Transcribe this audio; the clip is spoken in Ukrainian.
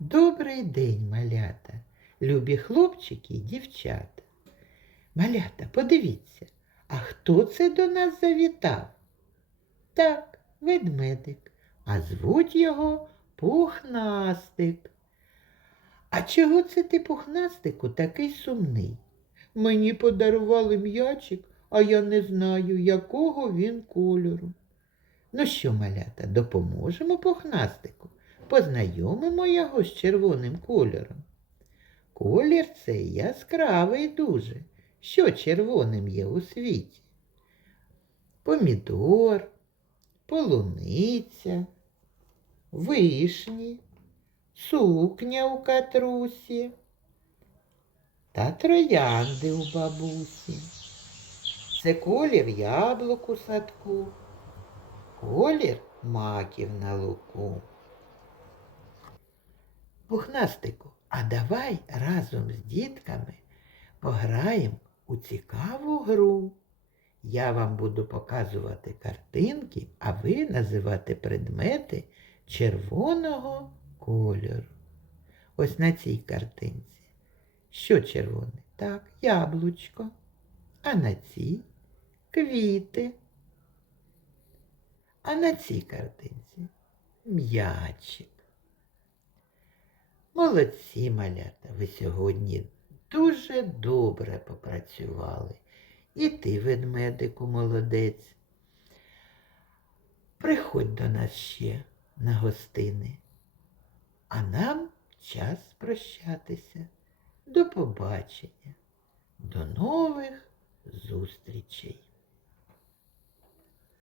Добрий день, малята, любі хлопчики і дівчата. Малята, подивіться, а хто це до нас завітав? Так, ведмедик, а звуть його Пухнастик. А чого це ти, пухнастику, такий сумний? Мені подарували м'ячик, а я не знаю, якого він кольору. Ну що, малята, допоможемо пухнастику, познайомимо його з червоним кольором. Колір цей яскравий дуже. Що червоним є у світі? Помідор, полуниця, вишні, сукня у катрусі та троянди у бабусі. Це колір яблук у садку, колір маків на луку. Пухнастику, а давай разом з дітками пограємо у цікаву гру. Я вам буду показувати картинки, а ви називати предмети червоного кольору. Ось на цій картинці. Що червоне? Так, яблучко. А на цій квіти. А на цій картинці м'ячик. Молодці, малята, ви сьогодні дуже добре попрацювали. І ти, ведмедику, молодець. Приходь до нас ще на гостини, а нам час прощатися. До побачення, до нових зустрічей.